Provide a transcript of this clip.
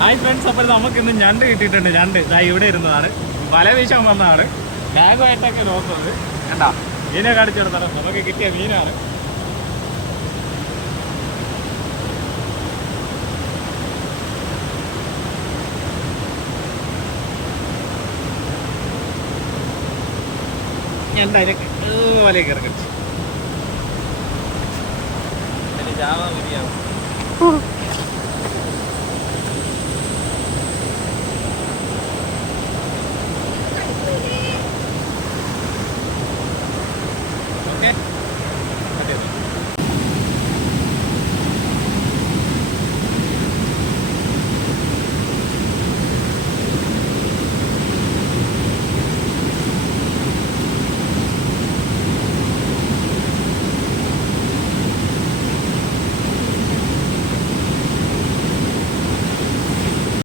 Hi friends അപ്പോൾ നമുക്ക് ഇന്ന് ഞണ്ട് കിട്ടിയിട്ടുണ്ട്. ഞണ്ട്. ഇതാ ഇവിടെ ഇരുന്നതാണ്. വല വീശാൻ വന്നതാണ്. ബാഗുമായിട്ടൊക്കെ നോക്കുന്നത്. കണ്ടാ? മീനെ കാണിച്ചെടുത്താണ് നമുക്ക് കിട്ടിയ മീനാണ്. ഞണ്ട് അതിനൊക്കെ വലയൊക്കെ ഇറക്കി ചാവാ ね。だけど